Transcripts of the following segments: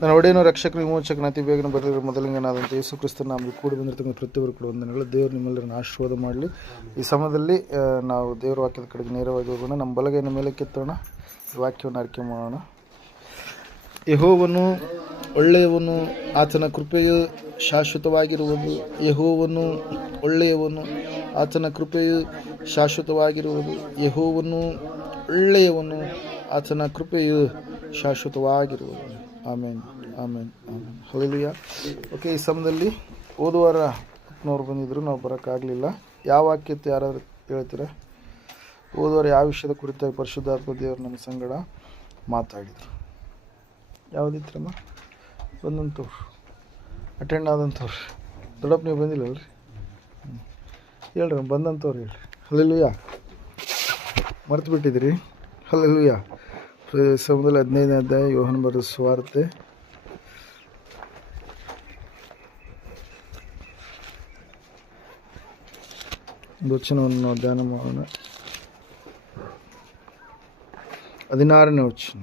ನನ್ನ ಒಡೆಯನು ರಕ್ಷಕರು ವಿಮೋಚಕನ ಅತಿ ಬೇಗನೆ ಬರಲಿರುವ ಮೊದಲಿಂಗನಾದಂಥ ಯೇಸು ಕ್ರಿಸ್ತನ ನಮಗೆ ಕೂಡಿ ಬಂದಿರತಕ್ಕಂಥ ಪ್ರತಿಯೊಬ್ಬರು ಕೂಡ ವಂದನೆಗಳು. ದೇವರು ನಿಮ್ಮೆಲ್ಲರನ್ನು ಆಶೀರ್ವಾದ ಮಾಡಲಿ. ಈ ಸಮಯದಲ್ಲಿ ನಾವು ದೇವರ ವಾಕ್ಯದ ಕಡೆಗೆ ನೇರವಾಗಿ ಹೋಗೋಣ. ನಮ್ಮ ಬಲಗೈನ ಮೇಲೆ ಕೆತ್ತೋಣ, ವಾಕ್ಯವನ್ನು ಆಯ್ಕೆ ಮಾಡೋಣ. ಯೆಹೋವನು ಒಳ್ಳೆಯವನು, ಆತನ ಕೃಪೆಯು ಶಾಶ್ವತವಾಗಿರುವುದು. ಯೆಹೋವನು ಒಳ್ಳೆಯವನು, ಆತನ ಕೃಪೆಯು ಶಾಶ್ವತವಾಗಿರುವುದು. ಯೆಹೋವನು ಒಳ್ಳೆಯವನು, ಆತನ ಕೃಪೆಯು ಶಾಶ್ವತವಾಗಿರುವುದು. ಆಮೇನ್, ಆಮೇನ್, ಆಮೇನ್. ಹಲ್ಲೆಲೂಯಾ. ಓಕೆ, ಈ ಸಮಯದಲ್ಲಿ ಓದುವಾರ ನವರು ಬಂದಿದ್ದರು, ನಾವು ಬರೋಕ್ಕಾಗಲಿಲ್ಲ. ಯಾವ ವಾಕ್ಯತೆ ಯಾರಾದರೂ ಹೇಳ್ತೀರಾ? ಓದುವಾರ ಯಾವ ವಿಷಯದ ಕುರಿತಾಗಿ ಪರಿಶುದ್ಧಾತ್ಮ ದೇವರು ನಮ್ಮ ಸಂಗಡ ಮಾತಾಡಿದರು? ಯಾವುದಿತ್ರಮ್ಮ? ಬಂದಂಥವ್ರು, ಅಟೆಂಡ್ ಆದಂಥವ್ರು. ದೊಡ್ಡಪ್ಪ ನೀವು ಬಂದಿಲ್ಲಲ್ರಿ? ಹೇಳ್ರಿ, ಬಂದಂಥವ್ರು ಹೇಳ್ರಿ. ಹಲ್ಲೆಲೂಯಾ. ಮರ್ತು ಬಿಟ್ಟಿದ್ದೀರಿ? ಹಲ್ಲೆಲೂಯಾ. ಸಮಯದಲ್ಲಿ 15ನೇ ಅಧ್ಯಾಯ ಯೋಹಾನ ಬರೆದ ಸುವಾರ್ತೆ, ಒಂದು ವಚನವನ್ನು ಧ್ಯಾನ ಮಾಡೋಣ. 16ನೇ ವಚನ.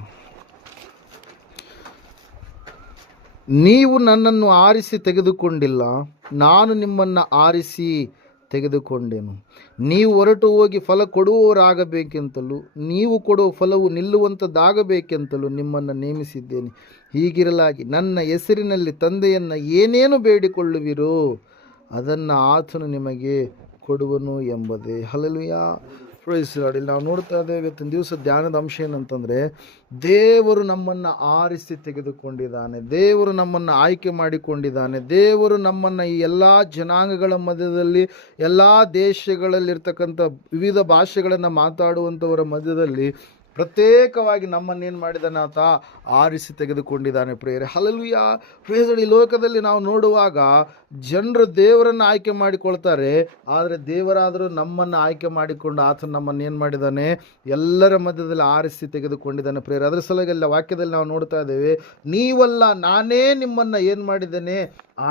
ನೀವು ನನ್ನನ್ನು ಆರಿಸಿ ತೆಗೆದುಕೊಂಡಿಲ್ಲ, ನಾನು ನಿಮ್ಮನ್ನು ಆರಿಸಿ ತೆಗೆದುಕೊಂಡೆನು. ನೀವು ಹೊರಟು ಹೋಗಿ ಫಲ ಕೊಡುವವರಾಗಬೇಕೆಂತಲೂ ನೀವು ಕೊಡುವ ಫಲವು ನಿಲ್ಲುವಂಥದ್ದಾಗಬೇಕೆಂತಲೂ ನಿಮ್ಮನ್ನು ನೇಮಿಸಿದ್ದೇನೆ. ಹೀಗಿರಲಾಗಿ ನನ್ನ ಹೆಸರಿನಲ್ಲಿ ತಂದೆಯನ್ನು ಏನೇನು ಬೇಡಿಕೊಳ್ಳುವಿರೋ ಅದನ್ನು ಆತನು ನಿಮಗೆ ಕೊಡುವನು ಎಂಬುದೇ. ಹಲ್ಲೆಲೂಯಾ. Praise Lord. ಇಲ್ಲಿ ನಾವು ನೋಡ್ತಾ ಇದ್ದೇವೆ ಇವತ್ತಿನ ದಿವಸ ಧ್ಯಾನದ ಅಂಶ ಏನಂತಂದರೆ, ದೇವರು ನಮ್ಮನ್ನು ಆರಿಸಿ ತೆಗೆದುಕೊಂಡಿದ್ದಾನೆ, ದೇವರು ನಮ್ಮನ್ನು ಆಯ್ಕೆ ಮಾಡಿಕೊಂಡಿದ್ದಾನೆ, ದೇವರು ನಮ್ಮನ್ನು ಈ ಎಲ್ಲ ಜನಾಂಗಗಳ ಮಧ್ಯದಲ್ಲಿ, ಎಲ್ಲ ದೇಶಗಳಲ್ಲಿರ್ತಕ್ಕಂಥ ವಿವಿಧ ಭಾಷೆಗಳನ್ನು ಮಾತಾಡುವಂಥವರ ಮಧ್ಯದಲ್ಲಿ ಪ್ರತ್ಯೇಕವಾಗಿ ನಮ್ಮನ್ನೇನು ಮಾಡಿದ್ದಾನೆ, ಆತ ಆರಿಸಿ ತೆಗೆದುಕೊಂಡಿದ್ದಾನೆ. ಪ್ರಿಯರೇ, ಹಲ್ಲೆಲೂಯಾ. ಪ್ರಿಯರೇ, ಈ ಲೋಕದಲ್ಲಿ ನಾವು ನೋಡುವಾಗ ಜನರು ದೇವರನ್ನು ಆಯ್ಕೆ ಮಾಡಿಕೊಳ್ತಾರೆ, ಆದರೆ ದೇವರಾದರೂ ನಮ್ಮನ್ನು ಆಯ್ಕೆ ಮಾಡಿಕೊಂಡು ಆತ ನಮ್ಮನ್ನು ಏನು ಮಾಡಿದ್ದಾನೆ, ಎಲ್ಲರ ಮಧ್ಯದಲ್ಲಿ ಆರಿಸಿ ತೆಗೆದುಕೊಂಡಿದ್ದಾನೆ. ಪ್ರಿಯರೇ, ಅದರ ಸಲುವಾಗಿ ಎಲ್ಲ ವಾಕ್ಯದಲ್ಲಿ ನಾವು ನೋಡ್ತಾ ಇದ್ದೇವೆ, ನೀವಲ್ಲ ನಾನೇ ನಿಮ್ಮನ್ನು ಏನು ಮಾಡಿದ್ದೇನೆ,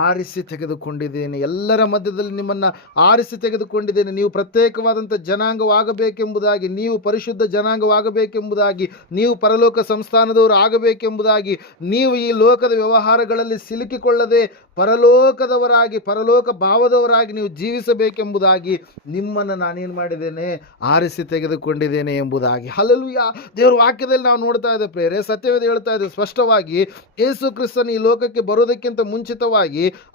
ಆರಿಸಿ ತೆಗೆದುಕೊಂಡಿದ್ದೇನೆ. ಎಲ್ಲರ ಮಧ್ಯದಲ್ಲಿ ನಿಮ್ಮನ್ನು ಆರಿಸಿ ತೆಗೆದುಕೊಂಡಿದ್ದೇನೆ. ನೀವು ಪ್ರತ್ಯೇಕವಾದಂಥ ಜನಾಂಗವಾಗಬೇಕೆಂಬುದಾಗಿ, ನೀವು ಪರಿಶುದ್ಧ ಜನಾಂಗವಾಗಬೇಕೆಂಬುದಾಗಿ, ನೀವು ಪರಲೋಕ ಸಂಸ್ಥಾನದವರು ಆಗಬೇಕೆಂಬುದಾಗಿ, ನೀವು ಈ ಲೋಕದ ವ್ಯವಹಾರಗಳಲ್ಲಿ ಸಿಲುಕಿಕೊಳ್ಳದೆ ಪರಲೋಕದವರಾಗಿ, ಪರಲೋಕ ಭಾವದವರಾಗಿ ನೀವು ಜೀವಿಸಬೇಕೆಂಬುದಾಗಿ ನಿಮ್ಮನ್ನು ನಾನೇನು ಮಾಡಿದ್ದೇನೆ, ಆರಿಸಿ ತೆಗೆದುಕೊಂಡಿದ್ದೇನೆ ಎಂಬುದಾಗಿ. ಹಲ್ಲೆಲೂಯಾ. ದೇವರ ವಾಕ್ಯದಲ್ಲಿ ನಾವು ನೋಡ್ತಾ ಇದ್ದೇವೆ ಪ್ರಿಯರೇ, ಸತ್ಯವೇದ ಹೇಳ್ತಾ ಇದ್ದೇವೆ ಸ್ಪಷ್ಟವಾಗಿ, ಯೇಸು ಕ್ರಿಸ್ತನು ಈ ಲೋಕಕ್ಕೆ ಬರೋದಕ್ಕಿಂತ ಮುಂಚಿತವಾಗಿ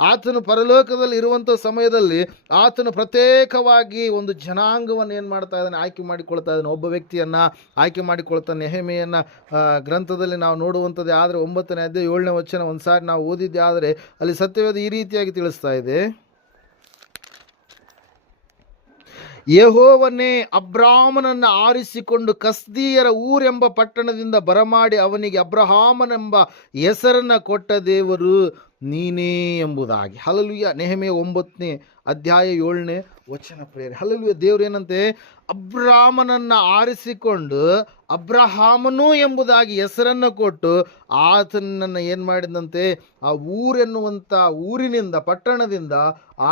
ಆತನು ಪರಲೋಕದಲ್ಲಿ ಇರುವಂಥ ಸಮಯದಲ್ಲಿ ಆತನು ಪ್ರತ್ಯೇಕವಾಗಿ ಒಂದು ಜನಾಂಗವನ್ನು ಏನು ಮಾಡ್ತಾ ಇದ್ದಾನೆ, ಆಯ್ಕೆ ಮಾಡಿಕೊಳ್ತಾ ಇದ್ದಾನೆ. ಒಬ್ಬ ವ್ಯಕ್ತಿಯನ್ನು ಆಯ್ಕೆ ಮಾಡಿಕೊಳ್ತಾನೆ. ನೆಹೆಮೀಯನ ಗ್ರಂಥದಲ್ಲಿ ನಾವು ನೋಡುವಂಥದ್ದೇ ಆದರೆ 9ನೇ ಅಧ್ಯಾಯ 7ನೇ ವಚನ ಒಂದು ಸಾರಿ ನಾವು ಓದಿದ್ದೆ ಆದರೆ ಅಲ್ಲಿ ಸತ್ಯವೇದ ಈ ರೀತಿಯಾಗಿ ತಿಳಿಸ್ತಾ ಇದೆ, ಯೆಹೋವನೇ ಅಬ್ರಾಮನನ್ನು ಆರಿಸಿಕೊಂಡು ಕಸ್ದೀಯರ ಊರೆಂಬ ಪಟ್ಟಣದಿಂದ ಬರಮಾಡಿ ಅವನಿಗೆ ಅಬ್ರಹಾಮನೆಂಬ ಹೆಸರನ್ನು ಕೊಟ್ಟ ದೇವರು ನೀನೇ ಎಂಬುದಾಗಿ. ಹಲ್ಲೆಲೂಯಾ. ನೆಹೆಮೀಯ 9ನೇ ಅಧ್ಯಾಯ 7ನೇ ವಚನ. ಪ್ರಿಯರೇ, ಹಲ್ಲೆಲೂಯಾ. ದೇವರು ಏನಂತೆ, ಅಬ್ರಾಮನನ್ನು ಆರಿಸಿಕೊಂಡು ಅಬ್ರಹಾಮನು ಎಂಬುದಾಗಿ ಹೆಸರನ್ನು ಕೊಟ್ಟು ಆತನನ್ನು ಏನು ಮಾಡಿದಂತೆ, ಆ ಊರೆನ್ನುವಂಥ ಊರಿನಿಂದ, ಪಟ್ಟಣದಿಂದ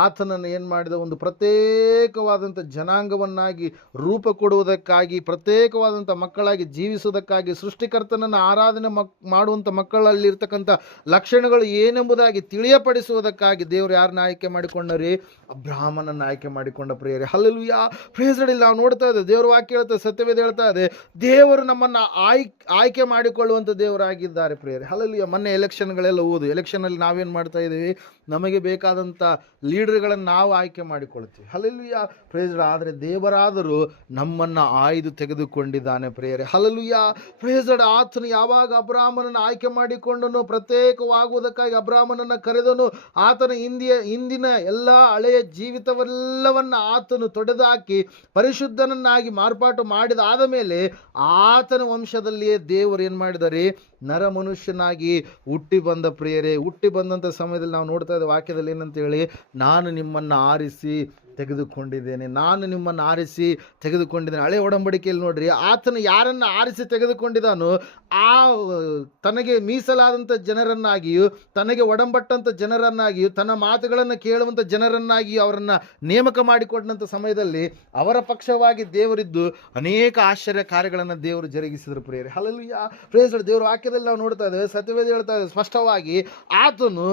ಆತನನ್ನು ಏನು ಮಾಡಿದ, ಒಂದು ಪ್ರತ್ಯೇಕವಾದಂಥ ಜನಾಂಗವನ್ನಾಗಿ ರೂಪ ಕೊಡುವುದಕ್ಕಾಗಿ, ಪ್ರತ್ಯೇಕವಾದಂಥ ಮಕ್ಕಳಾಗಿ ಜೀವಿಸುವುದಕ್ಕಾಗಿ, ಸೃಷ್ಟಿಕರ್ತನನ್ನು ಆರಾಧನೆ ಮಾಡುವಂಥ ಮಕ್ಕಳಲ್ಲಿರ್ತಕ್ಕಂಥ ಲಕ್ಷಣಗಳು ಏನೆಂಬುದಾಗಿ ತಿಳಿಯಪಡಿಸುವುದಕ್ಕಾಗಿ ದೇವರು ಯಾರನ್ನ ಆಯ್ಕೆ ಮಾಡಿಕೊಂಡರಿ, ಅಬ್ರಹಾಮನನ್ನು ಆಯ್ಕೆ ಮಾಡಿಕೊಂಡ. ಪ್ರಿಯರೇ, ಹಲ್ಲೆಲೂಯಾ. Praise lord. ನಾವು ನೋಡ್ತಾ ಇದ್ದೇವೆ, ದೇವರು ವಾಕ್ಯ ಹೇಳ್ತಾ, ಸತ್ಯವೇದ ಹೇಳ್ತಾ ಇದೆ, ದೇವರು ನಮ್ಮನ್ನು ಆಯ್ಕೆ ಮಾಡಿಕೊಳ್ಳುವಂಥ ದೇವರಾಗಿದ್ದಾರೆ. ಪ್ರಿಯರೇ, ಹಲ್ಲೆಲೂಯಾ. ಮೊನ್ನೆ ಎಲೆಕ್ಷನ್ಗಳೆಲ್ಲ ಓದು, ಎಲೆಕ್ಷನಲ್ಲಿ ನಾವೇನು ಮಾಡ್ತಾ ಇದ್ದೀವಿ, ನಮಗೆ ಬೇಕಾದಂಥ ಲೀಡರ್ಗಳನ್ನು ನಾವು ಆಯ್ಕೆ ಮಾಡಿಕೊಳ್ತೀವಿ. ಹಲ್ಲೆಲೂಯಾ. Praise lord. ಆದರೆ ದೇವರಾದರೂ ನಮ್ಮನ್ನು ಆಯ್ದು ತೆಗೆದುಕೊಂಡಿದ್ದಾನೆ. ಪ್ರಿಯರೇ, ಹಲ್ಲೆಲೂಯಾ. Praise lord. ಆತನು ಯಾವಾಗ ಅಬ್ರಹಾಮನನ್ನು ಆಯ್ಕೆ ಮಾಡಿಕೊಂಡನು, ಪ್ರತ್ಯೇಕವಾಗುವುದಕ್ಕಾಗಿ ಅಬ್ರಹಾಮನನ್ನು ಕರೆದನು, ಆತನ ಹಿಂದಿನ ಎಲ್ಲ ಹಳೆಯ ಜೀವಿತವೆಲ್ಲವನ್ನು ಆತನು ತೊಡೆದುಹಾಕಿ ಪರಿಶುದ್ಧನನ್ನಾಗಿ ಮಾರ್ಪಾಟು ಮಾಡಿದಾದ ಮೇಲೆ ಆತನ ವಂಶದಲ್ಲಿಯೇ ದೇವರು ಏನು ಮಾಡಿದ್ದಾರೆ, ನರ ಮನುಷ್ಯನಾಗಿ ಹುಟ್ಟಿ ಬಂದ. ಪ್ರಿಯರೇ, ಹುಟ್ಟಿ ಬಂದಂಥ ಸಮಯದಲ್ಲಿ ನಾವು ನೋಡ್ತಾ ಇದ್ದ ವಾಕ್ಯದಲ್ಲಿ ಏನಂತ ಹೇಳಿ, ನಾನು ನಿಮ್ಮನ್ನು ಆರಿಸಿ ತೆಗೆದುಕೊಂಡಿದ್ದೇನೆ. ನಾನು ನಿಮ್ಮನ್ನು ಆರಿಸಿ ತೆಗೆದುಕೊಂಡಿದ್ದೇನೆ. ಹಳೆ ಒಡಂಬಡಿಕೆಯಲ್ಲಿ ನೋಡ್ರಿ, ಆತನು ಯಾರನ್ನು ಆರಿಸಿ ತೆಗೆದುಕೊಂಡಿದ್ದಾನೋ ಆ ತನಗೆ ಮೀಸಲಾದಂಥ ಜನರನ್ನಾಗಿಯೂ ತನಗೆ ಒಡಂಬಟ್ಟಂಥ ಜನರನ್ನಾಗಿಯೂ ತನ್ನ ಮಾತುಗಳನ್ನು ಕೇಳುವಂಥ ಜನರನ್ನಾಗಿಯೂ ಅವರನ್ನು ನೇಮಕ ಮಾಡಿಕೊಂಡಂಥ ಸಮಯದಲ್ಲಿ ಅವರ ಪಕ್ಷವಾಗಿ ದೇವರಿದ್ದು ಅನೇಕ ಆಶ್ಚರ್ಯ ಕಾರ್ಯಗಳನ್ನು ದೇವರು ಜರುಗಿಸಿದರು ಪ್ರಿಯರೇ. Hallelujah, praise Lord. ದೇವರ ವಾಕ್ಯದಲ್ಲಿ ನಾವು ನೋಡ್ತಾ ಇದ್ದೇವೆ, ಸತ್ಯವೇದ ಹೇಳ್ತಾ ಇದೆ ಸ್ಪಷ್ಟವಾಗಿ, ಆತನು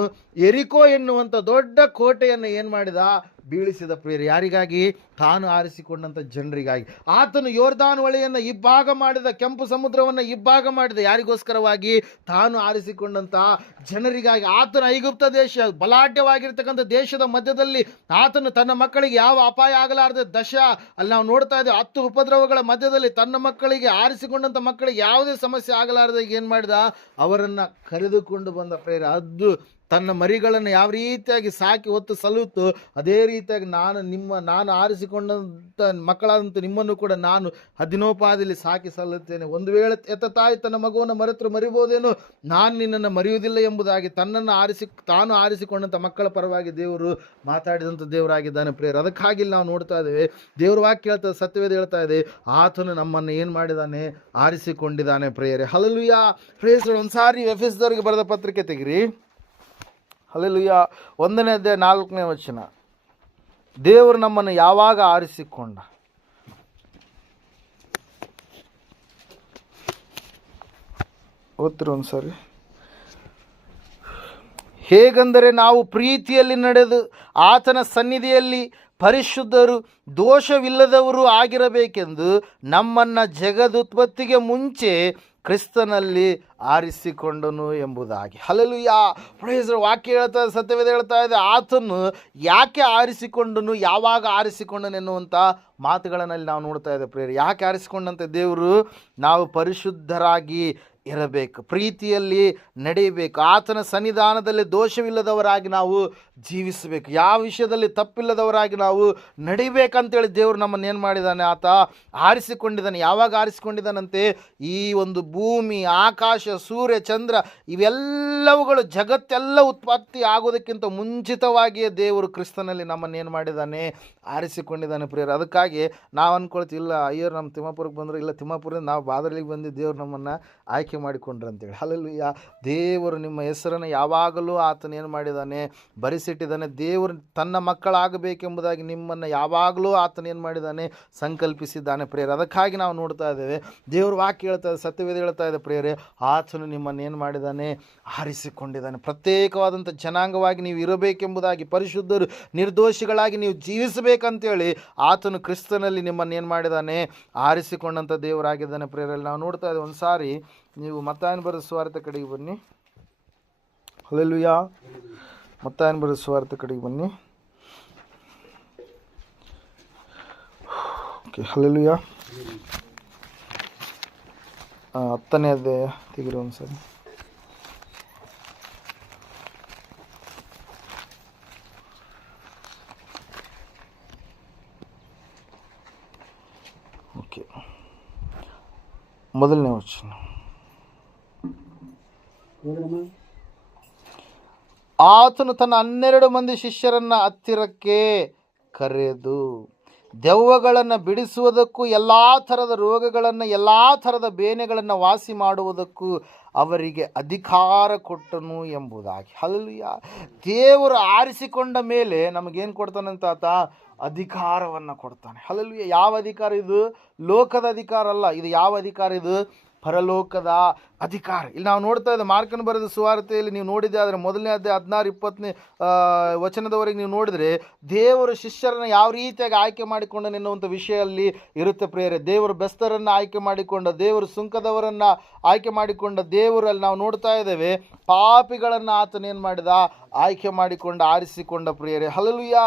ಎರಿಕೋ ಎನ್ನುವಂಥ ದೊಡ್ಡ ಕೋಟೆಯನ್ನು ಏನು ಮಾಡಿದ, ಬೀಳಿಸಿದ ಪ್ರಿಯರೇ. ಯಾರಿಗಾಗಿ? ತಾನು ಆರಿಸಿಕೊಂಡಂಥ ಜನರಿಗಾಗಿ. ಆತನು ಯೋರ್ದಾನ್ ಹೊಳೆಯನ್ನು ಇಬ್ಬಾಗ ಮಾಡಿದ, ಕೆಂಪು ಸಮುದ್ರವನ್ನು ಇಬ್ಬಾಗ ಮಾಡಿದ. ಯಾರಿಗೋಸ್ಕರವಾಗಿ? ತಾನು ಆರಿಸಿಕೊಂಡಂಥ ಜನರಿಗಾಗಿ. ಆತನ ಐಗುಪ್ತ ದೇಶ, ಬಲಾಢ್ಯವಾಗಿರ್ತಕ್ಕಂಥ ದೇಶದ ಮಧ್ಯದಲ್ಲಿ ಆತನು ತನ್ನ ಮಕ್ಕಳಿಗೆ ಯಾವ ಅಪಾಯ ಆಗಲಾರದೆ ಅಲ್ಲಿ ನಾವು ನೋಡ್ತಾ ಇದ್ದೇವೆ, 10 ಉಪದ್ರವಗಳ ಮಧ್ಯದಲ್ಲಿ ತನ್ನ ಮಕ್ಕಳಿಗೆ, ಆರಿಸಿಕೊಂಡಂಥ ಮಕ್ಕಳಿಗೆ ಯಾವುದೇ ಸಮಸ್ಯೆ ಆಗಲಾರದೆ ಏನು ಮಾಡಿದ, ಅವರನ್ನು ಕರೆದುಕೊಂಡು ಬಂದ ಪ್ರೇರ. ಅದು ತನ್ನ ಮರಿಗಳನ್ನು ಯಾವ ರೀತಿಯಾಗಿ ಸಾಕಿ ಹೊತ್ತು ಸಲ್ಲುತ್ತೋ ಅದೇ ರೀತಿಯಾಗಿ ನಾನು ಆರಿಸಿಕೊಂಡಂಥ ಮಕ್ಕಳಾದಂಥ ನಿಮ್ಮನ್ನು ಕೂಡ ನಾನು ಹದಿನೋಪಾದಿಯಲ್ಲಿ ಸಾಕಿ ಸಲ್ಲುತ್ತೇನೆ. ಒಂದು ವೇಳೆ ಎತ್ತ ತಾಯಿ ತನ್ನ ಮಗುವನ್ನು ಮರೆತರು ಮರಿಬೋದೇನೋ, ನಾನು ನಿನ್ನನ್ನು ಮರೆಯುವುದಿಲ್ಲ ಎಂಬುದಾಗಿ ತಾನು ಆರಿಸಿಕೊಂಡಂಥ ಮಕ್ಕಳ ಪರವಾಗಿ ದೇವರು ಮಾತಾಡಿದಂಥ ದೇವರಾಗಿದ್ದಾನೆ ಪ್ರೇಯರ್. ಅದಕ್ಕಾಗಿ ನಾವು ನೋಡ್ತಾ ಇದ್ದೇವೆ, ದೇವ್ರ ವಾಕ್ಯ ಹೇಳ್ತದೆ, ಸತ್ಯವೇದ ಹೇಳ್ತಾ ಇದೆ, ಆತನು ನಮ್ಮನ್ನು ಏನು ಮಾಡಿದ್ದಾನೆ, ಆರಿಸಿಕೊಂಡಿದ್ದಾನೆ ಪ್ರೇಯರೇ. Hallelujah, praise Lord. ಒಂದ್ಸಾರಿ ಎಫೆಸದವರಿಗೆ ಬರೆದ ಪತ್ರಿಕೆ ತೆಗಿರಿ. ಹಲ್ಲೆಲೂಯಾ, 1ನೇ ಅಧ್ಯಾಯ 4ನೇ ವಚನ. ದೇವರು ನಮ್ಮನ್ನು ಯಾವಾಗ ಆರಿಸಿಕೊಂಡ? ಓದ್ತಿರ ಒಂದ್ಸರಿ. ಹೇಗೆಂದರೆ ನಾವು ಪ್ರೀತಿಯಲ್ಲಿ ನಡೆದು ಆತನ ಸನ್ನಿಧಿಯಲ್ಲಿ ಪರಿಶುದ್ಧರು ದೋಷವಿಲ್ಲದವರು ಆಗಿರಬೇಕೆಂದು ನಮ್ಮನ್ನು ಜಗದುತ್ಪತ್ತಿಗೆ ಮುಂಚೆ ಕ್ರಿಸ್ತನಲ್ಲಿ ಆರಿಸಿಕೊಂಡನು ಎಂಬುದಾಗಿ. Hallelujah, praise Lord. ವಾಕ್ಯ ಹೇಳ್ತಾ ಇದೆ, ಸತ್ಯವೇದ ಹೇಳ್ತಾ ಇದೆ, ಆತನು ಯಾಕೆ ಆರಿಸಿಕೊಂಡನು, ಯಾವಾಗ ಆರಿಸಿಕೊಂಡನು ಎನ್ನುವಂಥ ಮಾತುಗಳಲ್ಲಿ ನಾವು ನೋಡ್ತಾ ಇದ್ದೇವೆ ಪ್ರಿಯರೇ. ಯಾಕೆ ಆರಿಸಿಕೊಂಡಂತೆ ದೇವರು? ನಾವು ಪರಿಶುದ್ಧರಾಗಿ ಇರಬೇಕು, ಪ್ರೀತಿಯಲ್ಲಿ ನಡೆಯಬೇಕು, ಆತನ ಸನ್ನಿಧಾನದಲ್ಲಿ ದೋಷವಿಲ್ಲದವರಾಗಿ ನಾವು ಜೀವಿಸಬೇಕು, ಯಾವ ವಿಷಯದಲ್ಲಿ ತಪ್ಪಿಲ್ಲದವರಾಗಿ ನಾವು ನಡಿಬೇಕಂತೇಳಿ ದೇವರು ನಮ್ಮನ್ನು ಏನು ಮಾಡಿದ್ದಾನೆ, ಆತ ಆರಿಸಿಕೊಂಡಿದ್ದಾನೆ. ಯಾವಾಗ ಆರಿಸಿಕೊಂಡಿದ್ದಾನಂತೆ? ಈ ಒಂದು ಭೂಮಿ, ಆಕಾಶ, ಸೂರ್ಯ, ಚಂದ್ರ ಇವೆಲ್ಲವುಗಳು ಜಗತ್ತೆಲ್ಲ ಉತ್ಪತ್ತಿ ಆಗೋದಕ್ಕಿಂತ ಮುಂಚಿತವಾಗಿಯೇ ದೇವರು ಕ್ರಿಸ್ತನಲ್ಲಿ ನಮ್ಮನ್ನು ಏನು ಮಾಡಿದ್ದಾನೆ, ಆರಿಸಿಕೊಂಡಿದ್ದಾನೆ ಪ್ರಿಯರು. ಅದಕ್ಕಾಗಿ ನಾವು ಅಂದ್ಕೊಳ್ತೀವಿ, ಇಲ್ಲ ಅಯ್ಯರು ನಮ್ಮ ತಿಮ್ಮಾಪುರಕ್ಕೆ ಬಂದರು, ಇಲ್ಲ ತಿಮ್ಮಾಪುರದಿಂದ ನಾವು ಬಾದರ್ಲಿಗೆ ಬಂದು ದೇವರು ನಮ್ಮನ್ನು ಆಯ್ಕೆ ಮಾಡಿಕೊಂಡ್ರು ಅಂತೇಳಿ. ಹಲ್ಲೆಲೂಯಾ, ದೇವರು ನಿಮ್ಮ ಹೆಸರನ್ನು ಯಾವಾಗಲೂ ಆತನ ಏನು ಮಾಡಿದ್ದಾನೆ, ಬರೆಸಿಟ್ಟಿದ್ದಾನೆ. ದೇವರು ತನ್ನ ಮಕ್ಕಳಾಗಬೇಕೆಂಬುದಾಗಿ ನಿಮ್ಮನ್ನು ಯಾವಾಗಲೂ ಆತನ ಏನು ಮಾಡಿದ್ದಾನೆ, ಸಂಕಲ್ಪಿಸಿದ್ದಾನೆ ಪ್ರಿಯರೇ. ಅದಕ್ಕಾಗಿ ನಾವು ನೋಡ್ತಾ ಇದ್ದೇವೆ, ದೇವ್ರ ವಾಕ್ಯ ಹೇಳ್ತಾ ಇದೆ, ಸತ್ಯವೇದ ಹೇಳ್ತಾ ಇದೆ ಪ್ರಿಯರೇ, ಆತನು ನಿಮ್ಮನ್ನು ಏನು ಮಾಡಿದ್ದಾನೆ, ಆರಿಸಿಕೊಂಡಿದ್ದಾನೆ. ಪ್ರತ್ಯೇಕವಾದಂಥ ಜನಾಂಗವಾಗಿ ನೀವು ಇರಬೇಕೆಂಬುದಾಗಿ, ಪರಿಶುದ್ಧರು ನಿರ್ದೋಷಿಗಳಾಗಿ ನೀವು ಜೀವಿಸಬೇಕಂತೇಳಿ ಆತನು ಕ್ರಿಸ್ತನಲ್ಲಿ ನಿಮ್ಮನ್ನು ಏನು ಮಾಡಿದ್ದಾನೆ, ಆರಿಸಿಕೊಂಡಂಥ ದೇವರಾಗಿದ್ದಾನೆ ಪ್ರಿಯರಲ್ಲಿ. ನಾವು ನೋಡ್ತಾ ಇದ್ದೇವೆ. ಒಂದು ಸಾರಿ ನೀವು ಮತ್ತಾಯನ ಬರೆದ ಸುವಾರ್ತೆ ಕಡೆಗೆ ಬನ್ನಿ. ಹಲ್ಲೆಲೂಯಾ, ಮತ್ತಾಯನ ಬರೆದ ಸುವಾರ್ತೆ ಕಡೆಗೆ ಬನ್ನಿ. Okay, hallelujah. 10ನೇ ಅಧ್ಯಾಯ ತೆಗಿರಿ ಒಂದ್ಸರಿ. ಓಕೆ, 1ನೇ ವಚನ. ಆತನು ತನ್ನ 12 ಮಂದಿ ಶಿಷ್ಯರನ್ನು ಹತ್ತಿರಕ್ಕೆ ಕರೆದು ದೆವ್ವಗಳನ್ನು ಬಿಡಿಸುವುದಕ್ಕೂ ಎಲ್ಲ ಥರದ ರೋಗಗಳನ್ನು, ಎಲ್ಲ ಥರದ ಬೇನೆಗಳನ್ನು ವಾಸಿ ಮಾಡುವುದಕ್ಕೂ ಅವರಿಗೆ ಅಧಿಕಾರ ಕೊಟ್ಟನು ಎಂಬುದಾಗಿ. ಹಲ್ಲೆಲೂಯಾ, ದೇವರು ಆರಿಸಿಕೊಂಡ ಮೇಲೆ ನಮಗೇನು ಕೊಡ್ತಾನಂತ? ಆತ ಅಧಿಕಾರವನ್ನು ಕೊಡ್ತಾನೆ. ಹಲ್ಲೆಲೂಯಾ. ಯಾವ ಅಧಿಕಾರ ಇದು? ಲೋಕದ ಅಧಿಕಾರ ಅಲ್ಲ. ಇದು ಯಾವ ಅಧಿಕಾರ? ಇದು ಪರಲೋಕದ ಅಧಿಕಾರ. ಇಲ್ಲಿ ನಾವು ನೋಡ್ತಾ ಇದ್ದೇವೆ, ಮಾರ್ಕನ ಬರೆದ ಸುವಾರ್ತೆಯಲ್ಲಿ ನೀವು ನೋಡಿದ್ದೆ ಆದರೆ 1ನೇ ಅಧ್ಯಾಯ 16-20ನೇ ವಚನದವರೆಗೆ ನೀವು ನೋಡಿದರೆ ದೇವರು ಶಿಷ್ಯರನ್ನು ಯಾವ ರೀತಿಯಾಗಿ ಆಯ್ಕೆ ಮಾಡಿಕೊಂಡನು ಎನ್ನುವಂಥ ವಿಷಯದಲ್ಲಿ ಇರುತ್ತೆ ಪ್ರಿಯರೇ. ದೇವರು ಬೆಸ್ತರನ್ನು ಆಯ್ಕೆ ಮಾಡಿಕೊಂಡ, ದೇವರು ಸುಂಕದವರನ್ನು ಆಯ್ಕೆ ಮಾಡಿಕೊಂಡ ದೇವರಲ್ಲಿ ನಾವು ನೋಡ್ತಾ ಇದ್ದೇವೆ, ಪಾಪಿಗಳನ್ನು ಆತನೇನು ಮಾಡಿದ? ಆಯ್ಕೆ ಮಾಡಿಕೊಂಡ, ಆರಿಸಿಕೊಂಡ ಪ್ರಿಯರೇ. ಹಲ್ಲೆಲೂಯಾ.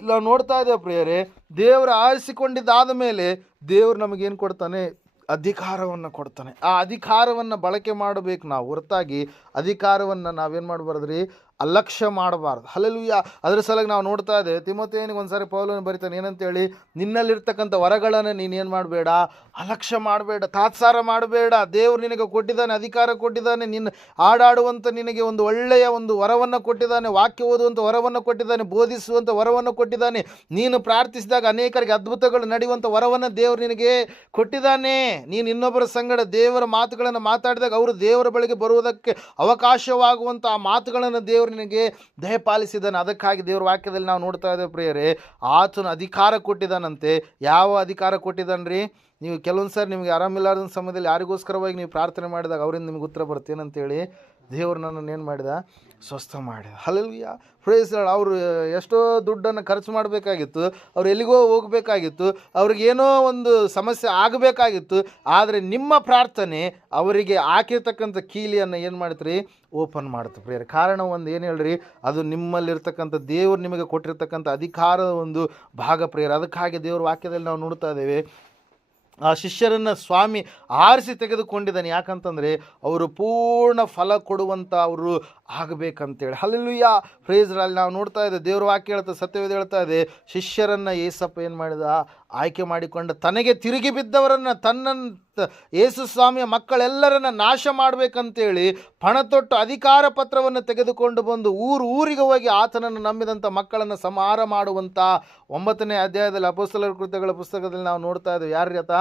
ಇಲ್ಲ ನೋಡ್ತಾ ಇದ್ದೇವೆ ಪ್ರಿಯರೇ, ದೇವರು ಆರಿಸಿಕೊಂಡಿದ್ದಾದ ಮೇಲೆ ದೇವರು ನಮಗೇನು ಕೊಡ್ತಾನೆ? ಅಧಿಕಾರವನ್ನು ಕೊಡ್ತಾನೆ. ಆ ಅಧಿಕಾರವನ್ನು ಬಳಕೆ ಮಾಡಬೇಕು ನಾವು, ಹೊರತಾಗಿ ಅಧಿಕಾರವನ್ನು ನಾವೇನು ಮಾಡಬಾರ್ದ್ರಿ? ಅಲಕ್ಷ್ಯ ಮಾಡಬಾರ್ದು. ಹಲ್ಲೆಲೂಯ. ಅದರ ಸಲುವಾಗಿ ನಾವು ನೋಡ್ತಾ ಇದ್ದೇವೆ, ತಿಮೋಥೆಯನಿಗೆ ಒಂದ್ಸಾರಿ ಪೌಲನು ಬರೀತಾನೆ, ಏನಂತೇಳಿ, ನಿನ್ನಲ್ಲಿರ್ತಕ್ಕಂಥ ವರಗಳನ್ನು ನೀನೇನು ಮಾಡಬೇಡ, ಅಲಕ್ಷ್ಯ ಮಾಡಬೇಡ, ತಾತ್ಸಾರ ಮಾಡಬೇಡ. ದೇವರು ನಿನಗೆ ಕೊಟ್ಟಿದ್ದಾನೆ, ಅಧಿಕಾರ ಕೊಟ್ಟಿದ್ದಾನೆ, ನಿನ್ನ ಹಾಡಾಡುವಂಥ ನಿನಗೆ ಒಂದು ಒಳ್ಳೆಯ ಒಂದು ವರವನ್ನು ಕೊಟ್ಟಿದ್ದಾನೆ, ವಾಕ್ಯ ಓದುವಂಥ ವರವನ್ನು ಕೊಟ್ಟಿದ್ದಾನೆ, ಬೋಧಿಸುವಂಥ ವರವನ್ನು ಕೊಟ್ಟಿದ್ದಾನೆ. ನೀನು ಪ್ರಾರ್ಥಿಸಿದಾಗ ಅನೇಕರಿಗೆ ಅದ್ಭುತಗಳು ನಡೆಯುವಂಥ ವರವನ್ನು ದೇವರು ನಿನಗೆ ಕೊಟ್ಟಿದ್ದಾನೆ. ನೀನು ಇನ್ನೊಬ್ಬರ ಸಂಗಡ ದೇವರ ಮಾತುಗಳನ್ನು ಮಾತಾಡಿದಾಗ ಅವರು ದೇವರ ಬಳಿಗೆ ಬರುವುದಕ್ಕೆ ಅವಕಾಶವಾಗುವಂಥ ಆ ಮಾತುಗಳನ್ನು ದೇವರು ನಿನಗೆ ದಯಪಾಲಿಸಿದ್ದಾನೆ. ಅದಕ್ಕಾಗಿ ದೇವರ ವಾಕ್ಯದಲ್ಲಿ ನಾವು ನೋಡ್ತಾ ಇದ್ದೇವೆ ಪ್ರಿಯರೇ, ಆತನು ಅಧಿಕಾರ ಕೊಟ್ಟಿದ್ದಾನಂತೆ. ಯಾವ ಅಧಿಕಾರ ಕೊಟ್ಟಿದ್ದಾನ್ರಿ? ನೀವು ಕೆಲವೊಂದು ಸಾರಿ ನಿಮಗೆ ಆರಾಮಿಲ್ಲಾರ್ದ ಸಮಯದಲ್ಲಿ ಯಾರಿಗೋಸ್ಕರವಾಗಿ ನೀವು ಪ್ರಾರ್ಥನೆ ಮಾಡಿದಾಗ ಅವರಿಂದ ನಿಮಗೆ ಉತ್ತರ ಬರುತ್ತೆ. ಏನಂತೇಳಿ, ದೇವರು ನನ್ನನ್ನು ಏನು ಮಾಡಿದ? ಸ್ವಸ್ಥ ಮಾಡಿದ. ಹಲ್ಲೆಲೂಯಾ. Praise Lord. ಅವರು ಎಷ್ಟೋ ದುಡ್ಡನ್ನು ಖರ್ಚು ಮಾಡಬೇಕಾಗಿತ್ತು, ಅವ್ರು ಎಲ್ಲಿಗೋ ಹೋಗಬೇಕಾಗಿತ್ತು, ಅವ್ರಿಗೇನೋ ಒಂದು ಸಮಸ್ಯೆ ಆಗಬೇಕಾಗಿತ್ತು. ಆದರೆ ನಿಮ್ಮ ಪ್ರಾರ್ಥನೆ ಅವರಿಗೆ ಹಾಕಿರ್ತಕ್ಕಂಥ ಕೀಲಿಯನ್ನು ಏನು ಮಾಡ್ತೀರಿ? ಓಪನ್ ಮಾಡುತ್ತೆ ಪ್ರಿಯರೇ. ಕಾರಣ ಒಂದು ಏನು ಹೇಳ್ರಿ, ಅದು ನಿಮ್ಮಲ್ಲಿರ್ತಕ್ಕಂಥ ದೇವರು ನಿಮಗೆ ಕೊಟ್ಟಿರ್ತಕ್ಕಂಥ ಅಧಿಕಾರದ ಒಂದು ಭಾಗ ಪ್ರಿಯರೇ. ಅದಕ್ಕಾಗಿ ದೇವರ ವಾಕ್ಯದಲ್ಲಿ ನಾವು ನೋಡ್ತಾ ಇದ್ದೇವೆ, ಆ ಶಿಷ್ಯರನ್ನು ಸ್ವಾಮಿ ಆರಿಸಿ ತೆಗೆದುಕೊಂಡಿದ್ದಾನೆ. ಯಾಕಂತಂದರೆ ಅವರು ಪೂರ್ಣ ಫಲ ಕೊಡುವಂಥ ಅವರು ಆಗಬೇಕಂತೇಳಿ. ಹಲ್ಲೆಲೂಯಾ. Praise Lord. ನಾವು ನೋಡ್ತಾ ಇದ್ದೇವೆ, ದೇವ್ರ ವಾಕ್ಯ ಹೇಳ್ತಾ, ಸತ್ಯವೇದ ಹೇಳ್ತಾ ಇದೆ, ಶಿಷ್ಯರನ್ನು ಯೇಸಪ್ಪ ಏನು ಮಾಡಿದ? ಆಯ್ಕೆ ಮಾಡಿಕೊಂಡು ತನಗೆ ತಿರುಗಿ ಬಿದ್ದವರನ್ನು, ಯೇಸು ಸ್ವಾಮಿಯ ಮಕ್ಕಳೆಲ್ಲರನ್ನ ನಾಶ ಮಾಡಬೇಕಂತೇಳಿ ಪಣತೊಟ್ಟು ಅಧಿಕಾರ ಪತ್ರವನ್ನು ತೆಗೆದುಕೊಂಡು ಬಂದು ಊರಿಗೆ ಹೋಗಿ ಆತನನ್ನು ನಂಬಿದಂಥ ಮಕ್ಕಳನ್ನು ಸಂಹಾರ ಮಾಡುವಂಥ 9ನೇ ಅಧ್ಯಾಯದಲ್ಲಿ ಅಪೊಸ್ತಲರ ಕೃತ್ಯಗಳ ಪುಸ್ತಕದಲ್ಲಿ ನಾವು ನೋಡ್ತಾ ಇದ್ದೇವೆ. ಯಾರ್ಯಾತ?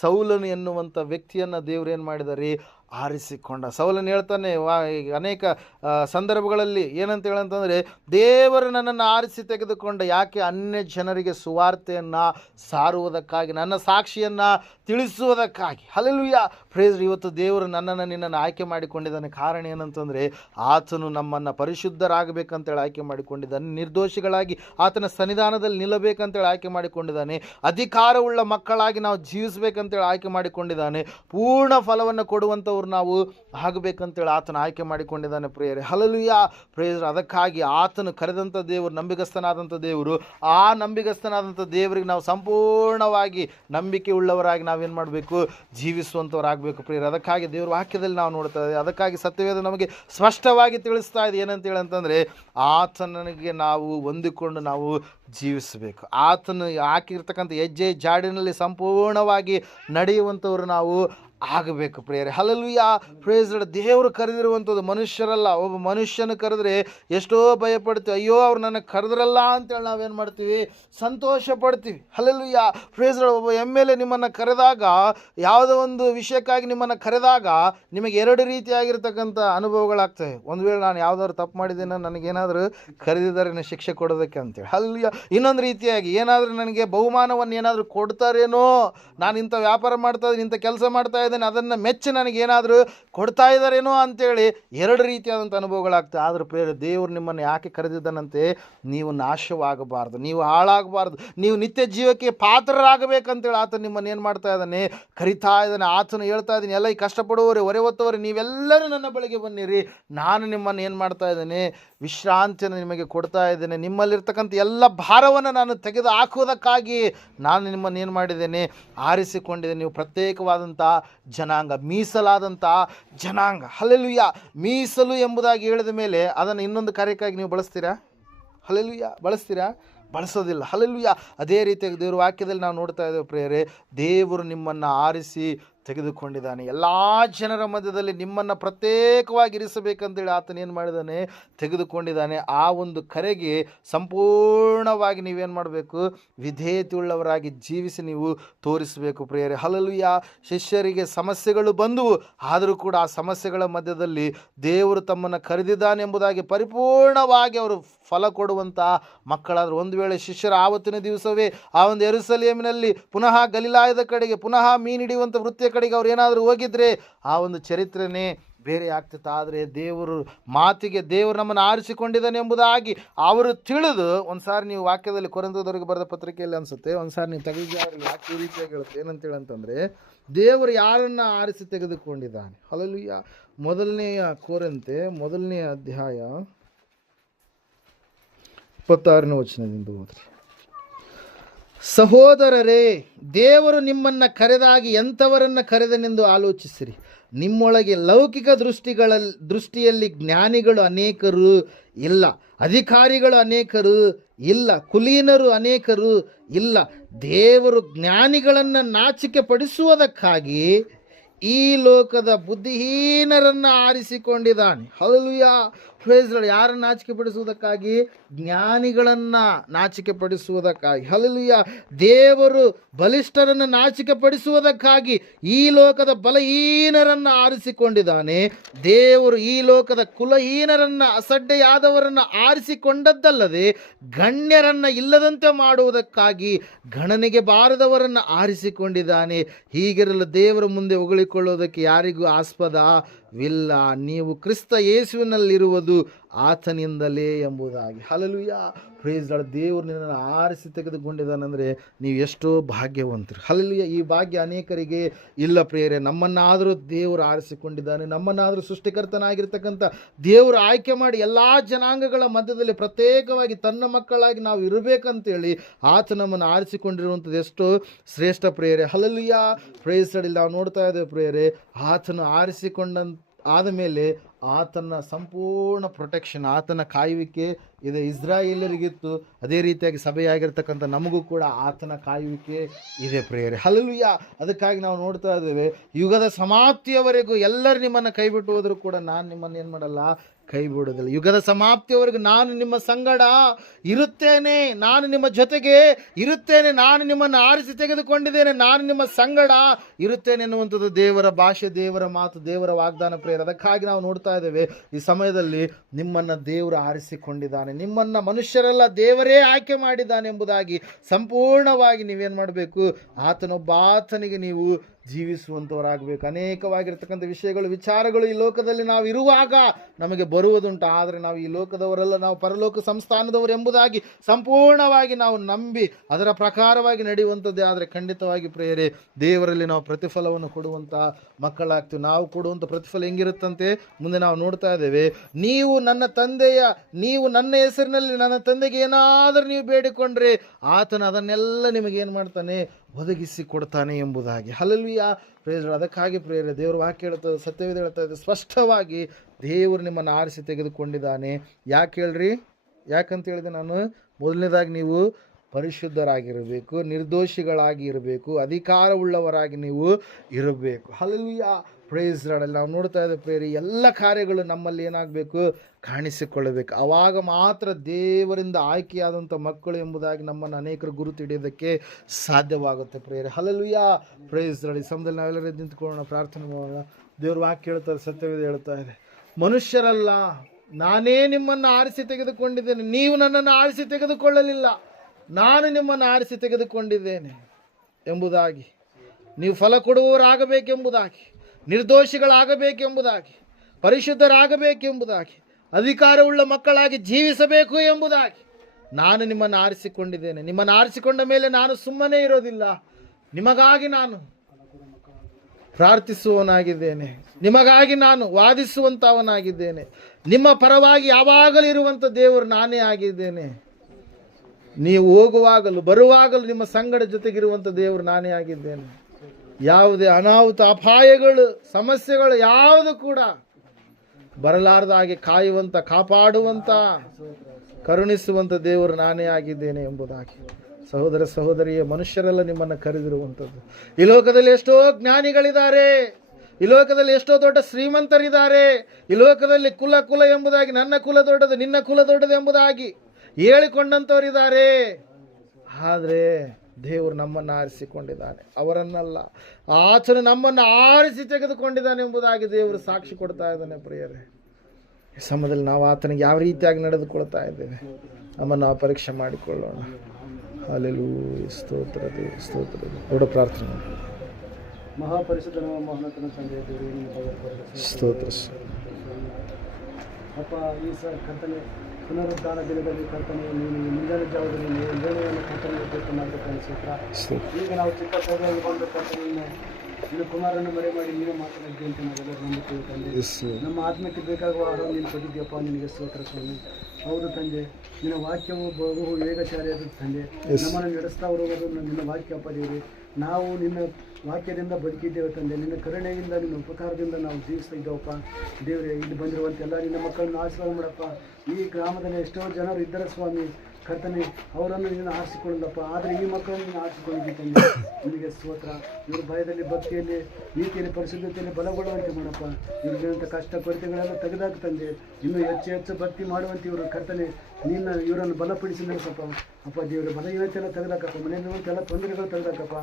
ಸೌಲನು ಎನ್ನುವಂಥ ವ್ಯಕ್ತಿಯನ್ನು ದೇವರು ಏನು ಮಾಡಿದಾರೆ? ಆರಿಸಿಕೊಂಡ. ಸೌಲನು ಹೇಳ್ತಾನೆ ಅನೇಕ ಸಂದರ್ಭಗಳಲ್ಲಿ, ಏನಂತ ಹೇಳಂತಂದರೆ, ದೇವರು ನನ್ನನ್ನು ಆರಿಸಿ ತೆಗೆದುಕೊಂಡ. ಯಾಕೆ? ಅನ್ಯ ಜನರಿಗೆ ಸುವಾರ್ತೆಯನ್ನು ಸಾರುವುದಕ್ಕಾಗಿ, ನನ್ನ ಸಾಕ್ಷಿಯನ್ನು ತಿಳಿಸುವುದಕ್ಕಾಗಿ. ಹಲ್ಲೆಲೂಯಾ. ಪ್ರೈಸ್. ಇವತ್ತು ದೇವರು ನನ್ನನ್ನು ನಿನ್ನನ್ನು ಆಯ್ಕೆ ಮಾಡಿಕೊಂಡಿದ್ದಾನೆ. ಕಾರಣ ಏನಂತಂದರೆ, ಆತನು ನಮ್ಮನ್ನು ಪರಿಶುದ್ಧರಾಗಬೇಕಂತೇಳಿ ಆಯ್ಕೆ ಮಾಡಿಕೊಂಡಿದ್ದಾನೆ, ನಿರ್ದೋಷಿಗಳಾಗಿ ಆತನ ಸನ್ನಿಧಾನದಲ್ಲಿ ನಿಲ್ಲಬೇಕಂತೇಳಿ ಆಯ್ಕೆ ಮಾಡಿಕೊಂಡಿದ್ದಾನೆ, ಅಧಿಕಾರವುಳ್ಳ ಮಕ್ಕಳಾಗಿ ನಾವು ಜೀವಿಸಬೇಕಂತೇಳಿ ಆಯ್ಕೆ ಮಾಡಿಕೊಂಡಿದ್ದಾನೆ, ಪೂರ್ಣ ಫಲವನ್ನು ಕೊಡುವಂಥವ್ರು ನಾವು ಆಗಬೇಕಂತೇಳಿ ಆತನ ಆಯ್ಕೆ ಮಾಡಿಕೊಂಡಿದ್ದಾನೆ ಪ್ರಿಯರೇ. ಹಲ್ಲೆಲೂಯಾ. ಪ್ರೈಸ್. ಅದಕ್ಕಾಗಿ ಆತನು ಕರೆದಂಥ ದೇವರು ನಂಬಿಗಸ್ತನಾದಂಥ ದೇವರು. ಆ ನಂಬಿಗಸ್ತನಾದಂಥ ದೇವರಿಗೆ ನಾವು ಸಂಪೂರ್ಣವಾಗಿ ನಂಬಿಕೆ ಉಳ್ಳವರಾಗಿ ನಾವೇನು ಮಾಡಬೇಕು? ಜೀವಿಸುವಂಥವರಾಗಬೇಕು ಪ್ರಿಯರೇ. ಅದಕ್ಕಾಗಿ ದೇವರ ವಾಕ್ಯದಲ್ಲಿ ನಾವು ನೋಡ್ತಾ ಇದ್ದೇವೆ. ಅದಕ್ಕಾಗಿ ಸತ್ಯವೇದ ನಮಗೆ ಸ್ಪಷ್ಟವಾಗಿ ತಿಳಿಸ್ತಾ ಇದೆ. ಏನಂತೇಳಿ ಅಂತಂದರೆ, ಆತನಿಗೆ ನಾವು ಹೊಂದಿಕೊಂಡು ನಾವು ಜೀವಿಸಬೇಕು. ಆತನು ಹಾಕಿರ್ತಕ್ಕಂಥ ಹೆಜ್ಜೆ ಜಾಡಿನಲ್ಲಿ ಸಂಪೂರ್ಣವಾಗಿ ನಡೆಯುವಂಥವ್ರು ನಾವು ಆಗಬೇಕು ಪ್ರಿಯರೇ. ಹಲ್ಲೆಲೂಯಾ. Praise Lord. ದೇವರು ಕರೆದಿರುವಂಥದ್ದು ಮನುಷ್ಯರಲ್ಲ. ಒಬ್ಬ ಮನುಷ್ಯನ ಕರೆದ್ರೆ ಎಷ್ಟೋ ಭಯಪಡ್ತೀವಿ, ಅಯ್ಯೋ ಅವ್ರು ನನಗೆ ಕರೆದ್ರಲ್ಲ ಅಂತೇಳಿ ನಾವೇನು ಮಾಡ್ತೀವಿ? ಸಂತೋಷ ಪಡ್ತೀವಿ. ಹಲ್ಲೆಲೂಯಾ. Praise Lord. ಒಬ್ಬ MLA ನಿಮ್ಮನ್ನು ಕರೆದಾಗ, ಯಾವುದೋ ಒಂದು ವಿಷಯಕ್ಕಾಗಿ ನಿಮ್ಮನ್ನು ಕರೆದಾಗ ನಿಮಗೆ 2 ರೀತಿಯಾಗಿರ್ತಕ್ಕಂಥ ಅನುಭವಗಳಾಗ್ತವೆ. ಒಂದು ವೇಳೆ ನಾನು ಯಾವುದಾದ್ರು ತಪ್ಪು ಮಾಡಿದ್ದೇನೆ, ನನಗೇನಾದರೂ ಕರೆದಿದ್ದಾರೆ ಶಿಕ್ಷೆ ಕೊಡೋದಕ್ಕೆ ಅಂತೇಳಿ. ಹಲ್ಲೆಲೂಯಾ. ಇನ್ನೊಂದು ರೀತಿಯಾಗಿ ಏನಾದರೂ ನನಗೆ ಬಹುಮಾನವನ್ನು ಏನಾದರೂ ಕೊಡ್ತಾರೇನೋ, ನಾನು ಇಂಥ ವ್ಯಾಪಾರ ಮಾಡ್ತಾ ಇದ್ದೀನಿ, ಇಂಥ ಕೆಲಸ ಮಾಡ್ತಾ ಇದ್ದೀನಿ, ಅದನ್ನು ಮೆಚ್ಚಿ ನನಗೇನಾದರೂ ಕೊಡ್ತಾ ಇದ್ದಾರೇನೋ ಅಂತೇಳಿ 2 ರೀತಿಯಾದಂಥ ಅನುಭವಗಳಾಗ್ತವೆ. ಆದರೂ ಪ್ರಿಯರೇ, ದೇವರು ನಿಮ್ಮನ್ನು ಯಾಕೆ ಕರೆದಿದ್ದಾನಂತೆ? ನೀವು ನಾಶವಾಗಬಾರ್ದು, ನೀವು ಹಾಳಾಗಬಾರ್ದು, ನೀವು ನಿತ್ಯ ಜೀವಕ್ಕೆ ಪಾತ್ರರಾಗಬೇಕಂತೇಳಿ ಆತ ನಿಮ್ಮನ್ನು ಏನು ಮಾಡ್ತಾ ಇದ್ದಾನೆ? ಕರಿತಾ ಇದ್ದಾನೆ. ಆತನು ಹೇಳ್ತಾ ಇದ್ದೀನಿ, ಎಲ್ಲ ಈ ಕಷ್ಟಪಡುವವರೇ, ಹೊರೆ ಹೊತ್ತವರೇ, ನೀವೆಲ್ಲರೂ ನನ್ನ ಬಳಿಗೆ ಬನ್ನಿರಿ, ನಾನು ನಿಮ್ಮನ್ನು ಏನು ಮಾಡ್ತಾ ಇದ್ದೇನೆ? ವಿಶ್ರಾಂತಿಯನ್ನು ನಿಮಗೆ ಕೊಡ್ತಾ ಇದ್ದೇನೆ. ನಿಮ್ಮಲ್ಲಿರ್ತಕ್ಕಂಥ ಎಲ್ಲ ಭಾರವನ್ನು ನಾನು ತೆಗೆದು ಹಾಕುವುದಕ್ಕಾಗಿ ನಾನು ನಿಮ್ಮನ್ನು ಏನು ಮಾಡಿದ್ದೇನೆ? ಆರಿಸಿಕೊಂಡಿದ್ದೇನೆ. ನೀವು ಪ್ರತ್ಯೇಕವಾದಂಥ ಜನಾಂಗ, ಮೀಸಲಾದಂಥ ಜನಾಂಗ. ಹಲ್ಲೆಲೂಯಾ. ಮೀಸಲು ಎಂಬುದಾಗಿ ಹೇಳಿದ ಮೇಲೆ ಅದನ್ನು ಇನ್ನೊಂದು ಕಾರ್ಯಕ್ಕಾಗಿ ನೀವು ಬಳಸ್ತೀರಾ? ಹಲ್ಲೆಲೂಯಾ. ಬಳಸ್ತೀರಾ? ಬಳಸೋದಿಲ್ಲ. ಹಲ್ಲೆಲೂಯಾ. ಅದೇ ರೀತಿಯಾಗಿ ದೇವರ ವಾಕ್ಯದಲ್ಲಿ ನಾವು ನೋಡ್ತಾ ಇದ್ದೇವೆ ಪ್ರಿಯರೇ, ದೇವರು ನಿಮ್ಮನ್ನು ಆರಿಸಿ ತೆಗೆದುಕೊಂಡಿದ್ದಾನೆ. ಎಲ್ಲ ಜನರ ಮಧ್ಯದಲ್ಲಿ ನಿಮ್ಮನ್ನು ಪ್ರತ್ಯೇಕವಾಗಿ ಇರಿಸಬೇಕಂತೇಳಿ ಆತನ ಏನು ಮಾಡಿದ್ದಾನೆ? ತೆಗೆದುಕೊಂಡಿದ್ದಾನೆ. ಆ ಒಂದು ಕರೆಗೆ ಸಂಪೂರ್ಣವಾಗಿ ನೀವೇನು ಮಾಡಬೇಕು? ವಿಧೇಯತೆಯುಳ್ಳವರಾಗಿ ಜೀವಿಸಿ ನೀವು ತೋರಿಸಬೇಕು ಪ್ರಿಯರೇ. ಹಲ್ಲೆಲೂಯಾ. ಶಿಷ್ಯರಿಗೆ ಸಮಸ್ಯೆಗಳು ಬಂದವು, ಆದರೂ ಕೂಡ ಆ ಸಮಸ್ಯೆಗಳ ಮಧ್ಯದಲ್ಲಿ ದೇವರು ತಮ್ಮನ್ನು ಕರೆದಿದ್ದಾನೆ ಎಂಬುದಾಗಿ ಪರಿಪೂರ್ಣವಾಗಿ ಅವರು ಫಲ ಕೊಡುವಂಥ ಮಕ್ಕಳಾದರು. ಒಂದು ವೇಳೆ ಶಿಷ್ಯರ ಆವತ್ತಿನ ದಿವಸವೇ ಆ ಒಂದು ಯೆರೂಸಲೇಮಿನಲ್ಲಿ ಪುನಃ ಗಲಿಲಾಯದ ಕಡೆಗೆ, ಪುನಃ ಮೀನು ಹಿಡಿಯುವಂಥ ವೃತ್ತಿಯ ಕಡೆಗೆ ಅವ್ರು ಏನಾದರೂ ಹೋಗಿದ್ರೆ ಆ ಒಂದು ಚರಿತ್ರೆನೇ ಬೇರೆ ಆಗ್ತಿತ್ತು. ಆದರೆ ದೇವರು ಮಾತಿಗೆ ದೇವರು ನಮ್ಮನ್ನು ಆರಿಸಿಕೊಂಡಿದ್ದಾನೆ ಎಂಬುದಾಗಿ ಅವರು ತಿಳಿದು, ಒಂದು ಸಾರಿ ನೀವು ವಾಕ್ಯದಲ್ಲಿ ಕೊರಿಂಥದವರಿಗೆ ಬರೆದ ಪತ್ರಿಕೆಯಲ್ಲಿ ಅನಿಸುತ್ತೆ, ಒಂದು ಸಾರಿ ನೀವು ತೆಗೆದಿದ್ದಾರೆ ವಾಕ್ಯ ರೀತಿಯಾಗಿ ಹೇಳುತ್ತೆ. ಏನಂತೇಳಿ ಅಂತಂದರೆ, ದೇವರು ಯಾರನ್ನು ಆರಿಸಿ ತೆಗೆದುಕೊಂಡಿದ್ದಾನೆ. ಹಲ್ಲೆಲೂಯಾ. 1ನೇ ಕೊರಿಂಥೆ 1ನೇ ಅಧ್ಯಾಯ 26ನೇ ವಚನದಿಂದ ಹೋದ್ರಿ. ಸಹೋದರರೇ, ದೇವರು ನಿಮ್ಮನ್ನು ಕರೆದಾಗಿ ಎಂಥವರನ್ನು ಕರೆದನೆಂದು ಆಲೋಚಿಸಿರಿ. ನಿಮ್ಮೊಳಗೆ ಲೌಕಿಕ ದೃಷ್ಟಿಯಲ್ಲಿ ಜ್ಞಾನಿಗಳು ಅನೇಕರು ಇಲ್ಲ, ಅಧಿಕಾರಿಗಳು ಅನೇಕರು ಇಲ್ಲ, ಕುಲೀನರು ಅನೇಕರು ಇಲ್ಲ. ದೇವರು ಜ್ಞಾನಿಗಳನ್ನು ನಾಚಿಕೆ ಪಡಿಸುವುದಕ್ಕಾಗಿ ಈ ಲೋಕದ ಬುದ್ಧಿಹೀನರನ್ನು ಆರಿಸಿಕೊಂಡಿದ್ದಾನೆ. Hallelujah, praise Lord. ಯಾರನ್ನು ನಾಚಿಕೆ ಪಡಿಸುವುದಕ್ಕಾಗಿ? ಜ್ಞಾನಿಗಳನ್ನು ನಾಚಿಕೆ ಪಡಿಸುವುದಕ್ಕಾಗಿ. ಹಲ್ಲೆಲೂಯಾ. ದೇವರು ಬಲಿಷ್ಠರನ್ನು ನಾಚಿಕೆ ಪಡಿಸುವುದಕ್ಕಾಗಿ ಈ ಲೋಕದ ಬಲಹೀನರನ್ನು ಆರಿಸಿಕೊಂಡಿದ್ದಾನೆ. ದೇವರು ಈ ಲೋಕದ ಕುಲಹೀನರನ್ನು, ಅಸಡ್ಡೆಯಾದವರನ್ನು ಆರಿಸಿಕೊಂಡದ್ದಲ್ಲದೆ ಗಣ್ಯರನ್ನು ಇಲ್ಲದಂತೆ ಮಾಡುವುದಕ್ಕಾಗಿ ಗಣನೆಗೆ ಬಾರದವರನ್ನು ಆರಿಸಿಕೊಂಡಿದ್ದಾನೆ. ಹೀಗಿರಲು ದೇವರ ಮುಂದೆ ಹೊಗಳಿಕೊಳ್ಳುವುದಕ್ಕೆ ಯಾರಿಗೂ ಆಸ್ಪದವಿಲ್ಲ. ನೀವು ಕ್ರಿಸ್ತ ಯೇಸುವಿನಲ್ಲಿರುವುದು ಆತನಿಂದಲೇ ಎಂಬುದಾಗಿ. Hallelujah, praise Lord. ದೇವರು ನಿನ್ನನ್ನು ಆರಿಸಿ ತೆಗೆದುಕೊಂಡಿದ್ದಾನೆಂದರೆ ನೀವು ಎಷ್ಟೋ ಭಾಗ್ಯವಂತರು. ಹಲ್ಲೆಲೂಯಾ. ಈ ಭಾಗ್ಯ ಅನೇಕರಿಗೆ ಇಲ್ಲ ಪ್ರಿಯರೇ. ನಮ್ಮನ್ನಾದರೂ ದೇವರು ಆರಿಸಿಕೊಂಡಿದ್ದಾನೆ. ನಮ್ಮನ್ನಾದರೂ ಸೃಷ್ಟಿಕರ್ತನಾಗಿರ್ತಕ್ಕಂಥ ದೇವರು ಆಯ್ಕೆ ಮಾಡಿ ಎಲ್ಲ ಜನಾಂಗಗಳ ಮಧ್ಯದಲ್ಲಿ ಪ್ರತ್ಯೇಕವಾಗಿ ತನ್ನ ಮಕ್ಕಳಾಗಿ ನಾವು ಇರಬೇಕಂತೇಳಿ ಆತ ನಮ್ಮನ್ನು ಆರಿಸಿಕೊಂಡಿರುವಂಥದ್ದು ಎಷ್ಟೋ ಶ್ರೇಷ್ಠ ಪ್ರಿಯರೇ. Hallelujah, praise Lord. ಇಲ್ಲಿ ನಾವು ನೋಡ್ತಾ ಇದ್ದೇವೆ ಪ್ರಿಯರೇ, ಆತನು ಆದ ಮೇಲೆ ಆತನ ಸಂಪೂರ್ಣ ಪ್ರೊಟೆಕ್ಷನ್, ಆತನ ಕಾಯುವಿಕೆ ಇದೆ. ಇಸ್ರಾಯೇಲರಿಗಿತ್ತು, ಅದೇ ರೀತಿಯಾಗಿ ಸಭೆಯಾಗಿರ್ತಕ್ಕಂಥ ನಮಗೂ ಕೂಡ ಆತನ ಕಾಯುವಿಕೆ ಇದೆ ಪ್ರಿಯರೇ. ಹಲ್ಲೆಲೂಯಾ. ಅದಕ್ಕಾಗಿ ನಾವು ನೋಡ್ತಾ ಇದ್ದೇವೆ, ಯುಗದ ಸಮಾಪ್ತಿಯವರೆಗೂ ಎಲ್ಲರೂ ನಿಮ್ಮನ್ನು ಕೈ ಬಿಟ್ಟು ಹೋದರೂ ಕೂಡ ನಾನು ನಿಮ್ಮನ್ನು ಏನು ಮಾಡಲ್ಲ, ಕೈ ಬಿಡೋದಿಲ್ಲ. ಯುಗದ ಸಮಾಪ್ತಿಯವರೆಗೂ ನಾನು ನಿಮ್ಮ ಸಂಗಡ ಇರುತ್ತೇನೆ, ನಾನು ನಿಮ್ಮ ಜೊತೆಗೆ ಇರುತ್ತೇನೆ, ನಾನು ನಿಮ್ಮನ್ನು ಆರಿಸಿ ತೆಗೆದುಕೊಂಡಿದ್ದೇನೆ, ನಾನು ನಿಮ್ಮ ಸಂಗಡ ಇರುತ್ತೇನೆ ಎನ್ನುವಂಥದ್ದು ದೇವರ ಭಾಷೆ, ದೇವರ ಮಾತು, ದೇವರ ವಾಗ್ದಾನ ಪ್ರೇರ. ಅದಕ್ಕಾಗಿ ನಾವು ನೋಡ್ತಾ ಇದ್ದೇವೆ, ಈ ಸಮಯದಲ್ಲಿ ನಿಮ್ಮನ್ನು ದೇವರು ಆರಿಸಿಕೊಂಡಿದ್ದಾನೆ, ನಿಮ್ಮನ್ನು ಮನುಷ್ಯರೆಲ್ಲ ದೇವರೇ ಆಯ್ಕೆ ಮಾಡಿದ್ದಾನೆ ಎಂಬುದಾಗಿ ಸಂಪೂರ್ಣವಾಗಿ ನೀವೇನು ಮಾಡಬೇಕು, ಆತನಿಗೆ ನೀವು ಜೀವಿಸುವಂಥವರಾಗಬೇಕು. ಅನೇಕವಾಗಿರ್ತಕ್ಕಂಥ ವಿಚಾರಗಳು ಈ ಲೋಕದಲ್ಲಿ ನಾವು ಇರುವಾಗ ನಮಗೆ ಬರುವುದುಂಟು. ಆದರೆ ನಾವು ಈ ಲೋಕದವರೆಲ್ಲ ನಾವು ಪರಲೋಕ ಸಂಸ್ಥಾನದವರು ಎಂಬುದಾಗಿ ಸಂಪೂರ್ಣವಾಗಿ ನಾವು ನಂಬಿ ಅದರ ಪ್ರಕಾರವಾಗಿ ನಡೆಯುವಂಥದ್ದೇ ಆದರೆ ಖಂಡಿತವಾಗಿ ಪ್ರಿಯರೇ ದೇವರಲ್ಲಿ ನಾವು ಪ್ರತಿಫಲವನ್ನು ಕೊಡುವಂಥ ಮಕ್ಕಳಾಗ್ತೀವಿ. ನಾವು ಕೊಡುವಂಥ ಪ್ರತಿಫಲ ಹೆಂಗಿರುತ್ತಂತೆ ಮುಂದೆ ನಾವು ನೋಡ್ತಾ ಇದ್ದೇವೆ. ನೀವು ನನ್ನ ಹೆಸರಿನಲ್ಲಿ ನನ್ನ ತಂದೆಗೆ ಏನಾದರೂ ನೀವು ಬೇಡಿಕೊಂಡ್ರೆ ಆತನು ಅದನ್ನೆಲ್ಲ ನಿಮಗೇನು ಮಾಡ್ತಾನೆ, ಒದಗಿಸಿ ಕೊಡ್ತಾನೆ ಎಂಬುದಾಗಿ. Hallelujah, prayer. ಅದಕ್ಕಾಗಿ ಪ್ರೇಯರ್ ದೇವರು ವಾಕ್ಯ ಹೇಳ್ತದೆ, ಸತ್ಯವೇದ ಹೇಳ್ತಾ ಇದೆ ಸ್ಪಷ್ಟವಾಗಿ, ದೇವರು ನಿಮ್ಮನ್ನು ಆರಿಸಿ ತೆಗೆದುಕೊಂಡಿದ್ದಾನೆ. ಯಾಕೆ ಹೇಳ್ರಿ? ಯಾಕಂತ ಹೇಳಿದೆ ನಾನು, ಮೊದಲನೇದಾಗಿ ನೀವು ಪರಿಶುದ್ಧರಾಗಿರಬೇಕು, ನಿರ್ದೋಷಿಗಳಾಗಿ ಇರಬೇಕು, ಅಧಿಕಾರವುಳ್ಳವರಾಗಿ ನೀವು ಇರಬೇಕು. Hallelujah, praise Lord. ನಾವು ನೋಡ್ತಾ ಇದ್ದೇವೆ ಪ್ರೇರಿ, ಎಲ್ಲ ಕಾರ್ಯಗಳು ನಮ್ಮಲ್ಲಿ ಏನಾಗಬೇಕು, ಕಾಣಿಸಿಕೊಳ್ಳಬೇಕು. ಆವಾಗ ಮಾತ್ರ ದೇವರಿಂದ ಆಯ್ಕೆಯಾದಂಥ ಮಕ್ಕಳು ಎಂಬುದಾಗಿ ನಮ್ಮನ್ನು ಅನೇಕರು ಗುರುತು ಹಿಡಿಯೋದಕ್ಕೆ ಸಾಧ್ಯವಾಗುತ್ತೆ ಪ್ರೇರಿ. Hallelujah, praise lord. ಈ ಸಮಯದಲ್ಲಿ ನಾವೆಲ್ಲರೂ ನಿಂತ್ಕೊಳ್ಳೋಣ, ಪ್ರಾರ್ಥನೆ ಮಾಡೋಣ. ದೇವರು ವಾಕ್ಯ ಹೇಳ್ತಾರೆ, ಸತ್ಯವೇದ ಹೇಳ್ತಾ ಇದೆ, ಮನುಷ್ಯರಲ್ಲ, ನಾನೇ ನಿಮ್ಮನ್ನು ಆರಿಸಿ ತೆಗೆದುಕೊಂಡಿದ್ದೇನೆ, ನೀವು ನನ್ನನ್ನು ಆರಿಸಿ ತೆಗೆದುಕೊಳ್ಳಲಿಲ್ಲ, ನಾನು ನಿಮ್ಮನ್ನು ಆರಿಸಿ ತೆಗೆದುಕೊಂಡಿದ್ದೇನೆ ಎಂಬುದಾಗಿ, ನೀವು ಫಲ ಕೊಡುವವರಾಗಬೇಕೆಂಬುದಾಗಿ, ನಿರ್ದೋಷಿಗಳಾಗಬೇಕೆಂಬುದಾಗಿ, ಪರಿಶುದ್ಧರಾಗಬೇಕೆಂಬುದಾಗಿ, ಅಧಿಕಾರವುಳ್ಳ ಮಕ್ಕಳಾಗಿ ಜೀವಿಸಬೇಕು ಎಂಬುದಾಗಿ ನಾನು ನಿಮ್ಮನ್ನು ಆರಿಸಿಕೊಂಡಿದ್ದೇನೆ. ನಿಮ್ಮನ್ನು ಆರಿಸಿಕೊಂಡ ಮೇಲೆ ನಾನು ಸುಮ್ಮನೆ ಇರೋದಿಲ್ಲ, ನಿಮಗಾಗಿ ನಾನು ಪ್ರಾರ್ಥಿಸುವವನಾಗಿದ್ದೇನೆ, ನಿಮಗಾಗಿ ನಾನು ವಾದಿಸುವಂಥವನಾಗಿದ್ದೇನೆ, ನಿಮ್ಮ ಪರವಾಗಿ ಯಾವಾಗಲೂ ಇರುವಂಥ ದೇವರು ನಾನೇ ಆಗಿದ್ದೇನೆ. ನೀವು ಹೋಗುವಾಗಲೂ ಬರುವಾಗಲೂ ನಿಮ್ಮ ಸಂಗಡ ಜೊತೆಗಿರುವಂಥ ದೇವರು ನಾನೇ ಆಗಿದ್ದೇನೆ. ಯಾವುದೇ ಅನಾಹುತ, ಅಪಾಯಗಳು, ಸಮಸ್ಯೆಗಳು ಯಾವುದು ಕೂಡ ಬರಲಾರದ ಹಾಗೆ ಕಾಯುವಂಥ, ಕಾಪಾಡುವಂಥ, ಕರುಣಿಸುವಂಥ ದೇವರು ನಾನೇ ಆಗಿದ್ದೇನೆ ಎಂಬುದಾಗಿ. ಸಹೋದರ ಸಹೋದರಿಯ, ಮನುಷ್ಯರೆಲ್ಲ ನಿಮ್ಮನ್ನು ಕರೆದಿರುವಂಥದ್ದು. ಈ ಲೋಕದಲ್ಲಿ ಎಷ್ಟೋ ಜ್ಞಾನಿಗಳಿದ್ದಾರೆ, ಈ ಲೋಕದಲ್ಲಿ ಎಷ್ಟೋ ದೊಡ್ಡ ಶ್ರೀಮಂತರಿದ್ದಾರೆ, ಈ ಲೋಕದಲ್ಲಿ ಕುಲ ಎಂಬುದಾಗಿ, ನನ್ನ ಕುಲ ದೊಡ್ಡದು, ನಿನ್ನ ಕುಲ ದೊಡ್ಡದು ಎಂಬುದಾಗಿ ಹೇಳಿಕೊಂಡಂಥವರಿದ್ದಾರೆ. ಆದರೆ ದೇವರು ನಮ್ಮನ್ನು ಆರಿಸಿಕೊಂಡಿದ್ದಾನೆ, ಅವರನ್ನಲ್ಲ, ಆತನು ನಮ್ಮನ್ನು ಆರಿಸಿ ತೆಗೆದುಕೊಂಡಿದ್ದಾನೆ ಎಂಬುದಾಗಿ ದೇವರು ಸಾಕ್ಷಿ ಕೊಡ್ತಾ ಇದ್ದಾನೆ ಪ್ರಿಯರೇ. ಈ ಸಮಯದಲ್ಲಿ ನಾವು ಆತನಿಗೆ ಯಾವ ರೀತಿಯಾಗಿ ನಡೆದುಕೊಳ್ತಾ ಇದ್ದೇವೆ, ನಮ್ಮನ್ನು ನಾವು ಪರೀಕ್ಷೆ ಮಾಡಿಕೊಳ್ಳೋಣ. ಹಲ್ಲೆಲೂಯಾ, ಸ್ತೋತ್ರ ದೇವ, ಸ್ತೋತ್ರ ದೇವ. ದೊಡ್ಡ ಪ್ರಾರ್ಥನೆ. ಮಹಾಪರಿಶುದ್ಧ ಮಹೋನ್ನತನ ತಂದೆ ಸ್ತೋತ್ರ ಅಪ್ಪ. ಈ ಕರ್ತನೆ ಪುನರುದ್ಧಾರ ದಿನದಲ್ಲಿ ಕರ್ತನೆ ನೀನು ಮುಂಜಾನೆ ಜಾವದಲ್ಲಿ ನೀವು ವೇಳೆಯನ್ನು ಕರ್ತನೆ ಮಾಡಬೇಕಂತ ಸೂತ್ರ. ಈಗ ನಾವು ಚಿಕ್ಕ ಸಭೆಯಲ್ಲಿ ಬಂದು ಕರ್ತನೆ ನಿನ್ನ ಕುಮಾರನ್ನು ಮರೆ ಮಾಡಿ ನೀನು ಮಾತನಾಡಿದೆ ಅಂತ ನಾವೆಲ್ಲರೂ ನಂಬುತ್ತೇವೆ ತಂದೆ. ನಮ್ಮ ಆತ್ಮಕ್ಕೆ ಬೇಕಾಗುವ ಆಹಾರ ನೀನು ಕೊಟ್ಟಿದ್ದೀಯಪ್ಪ, ನಿನಗೆ ಸ್ತೋತ್ರ ಸ್ವಾಮಿ. ಹೌದು ತಂದೆ, ನಿನ್ನ ವಾಕ್ಯವು ಬಹು ವೇಗಚಾರಿಯಾದ ತಂದೆ, ನಮ್ಮನ್ನು ನಡೆಸ್ತಾ ಹೋಗೋದು ನಿನ್ನ ವಾಕ್ಯ ಅಪ್ಪ ದೇವರೇ. ನಾವು ನಿನ್ನ ವಾಕ್ಯದಿಂದ ಬದುಕಿದ್ದೇವೆ ತಂದೆ. ನಿನ್ನ ಕರುಣೆಯಿಂದ ನಿನ್ನ ಉಪಕಾರದಿಂದ ನಾವು ಜೀವಿಸ್ತಾ ಇದ್ದೇವಪ್ಪ ದೇವರೇ. ಇಲ್ಲಿ ಬಂದಿರುವಂಥ ಎಲ್ಲ ನಿನ್ನ ಮಕ್ಕಳನ್ನು ಆಶೀರ್ವಾದ ಮಾಡಪ್ಪ. ಈ ಗ್ರಾಮದಲ್ಲಿ ಎಷ್ಟೋ ಜನರು ಇದ್ದಾರೆ ಸ್ವಾಮಿ ಕರ್ತನೆ, ಅವರನ್ನು ನೀನು ಆರಿಸಿಕೊಳ್ಳಲ್ಲಪ್ಪ. ಆದರೆ ಈ ಮಕ್ಕಳನ್ನು ನೀನು ಆರಿಸಿಕೊಂಡಿದ್ದಿ ತಂದೆ. ನಿನಗೆ ಸ್ತೋತ್ರ. ಇವರು ಭಯದಲ್ಲಿ, ಭಕ್ತಿಯಲ್ಲಿ, ನೀತಿಯಲ್ಲಿ, ಪರಿಶುದ್ಧತೆಯಲ್ಲಿ ಬಲಗೊಳ್ಳುವಂತೆ ಮಾಡಪ್ಪ. ಇವ್ರಿಗಿರುವಂಥ ಕಷ್ಟ ಕೊರತೆಗಳೆಲ್ಲ ತೆಗೆದಾಕ ತಂದೆ. ಇನ್ನೂ ಹೆಚ್ಚು ಹೆಚ್ಚು ಭಕ್ತಿ ಮಾಡುವಂತೆ ಇವರು ಕರ್ತನೆ ನಿನ್ನ ಇವರನ್ನು ಬಲಪಡಿಸಿ ನಡೆಸಪ್ಪ. ಅಪ್ಪ ದೇವರ ಬಲಹೀನತೆಲ್ಲ ತೆಗೆದಾಕಪ್ಪ. ಮನೆಯಲ್ಲಿರುವಂತೆಲ್ಲ ತೊಂದರೆಗಳು ತೆಗೆದಾಕಪ್ಪ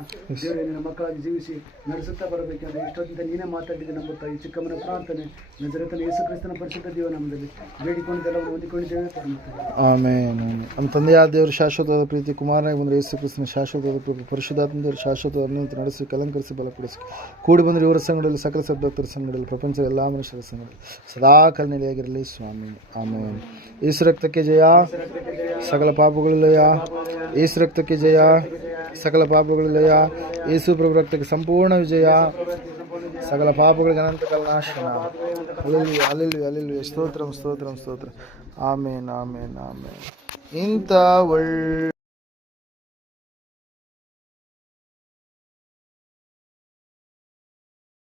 ದೇವರೇ. ನಿನ್ನ ಮಕ್ಕಳಾಗಿ ಜೀವಿಸಿ ನಡೆಸುತ್ತಾ ಬರಬೇಕಂದ್ರೆ ಇಷ್ಟೊತ್ತಿಂದ ನೀನೇ ಮಾತಾಡಿದ್ದೆ ನಂಬುತ್ತಾ ಈ ಚಿಕ್ಕಮ್ಮನ ಪ್ರಾರ್ಥನೆ ನಜರೇತನ ಯೇಸು ಕ್ರಿಸ್ತನ ಪರಿಶುದ್ಧ ಜೀವನಾಮದಲ್ಲಿ ಬೇಡಿಕೊಂಡಿದ್ದೆಲ್ಲವನ್ನು ಹೊಂದಿಕೊಂಡಿದ್ದೇವೆ ಪರಮಾತ್ಮ. ಆಮೇನ್. ನಮ್ಮ ತಂದೆಯಾದ ದೇವರು ಶಾಶ್ವತವಾದ ಪ್ರೀತಿ, ಕುಮಾರನಾಗಿ ಬಂದರೆ ಯೇಸು ಕ್ರಿಸ್ತನ ಶಾಶ್ವತವಾದ ಕೃಪೆ, ಪರಿಶುದ್ಧಾತ್ಮ ದೇವರು ಶಾಶ್ವತವಾದ ಅನ್ಯಂತ ನಡೆಸಿ ಕಲಂಕರಿಸಿ ಬಲಪಡಿಸಿ ಕೂಡಿ ಬಂದರೆ ಇವರ ಸಂಗಡಲ್ಲಿ ಸಕಲ ಸದ್ಭಕ್ತರ ಸಂಗಡಲ್ಲಿ ಪ್ರಪಂಚದ ಎಲ್ಲ ಮನುಷ್ಯರ ಸಂಗಡಲ್ಲಿ ಸದಾ ಕಲ್ನೆಲೆಯಾಗಿರಲಿ ಸ್ವಾಮಿ. ಆಮೇನ್. ಯೇಸು ರಕ್ತಕ್ಕೆ ಜಯ, ಸಕಲ ಪಾಪಗಳು ಲಯ. ಯೇಸು ರಕ್ತಕ್ಕೆ ಜಯ, ಸಕಲ ಪಾಪಗಳು ಲಯ. ಯೇಸು ಪ್ರಭು ರಕ್ತಕ್ಕೆ ಸಂಪೂರ್ಣ ವಿಜಯ, ಸಕಲ ಪಾಪಗಳಿಗೆ ಅನಂತ ಕಲ್ನಾಶನ. Alleluia, alleluia, alleluia. ಸ್ತೋತ್ರಂ ಸ್ತೋತ್ರಂ ಸ್ತೋತ್ರ. ಆಮೇನ್, ಆಮೇನ್, ಆಮೇನ್. ಇಂಥ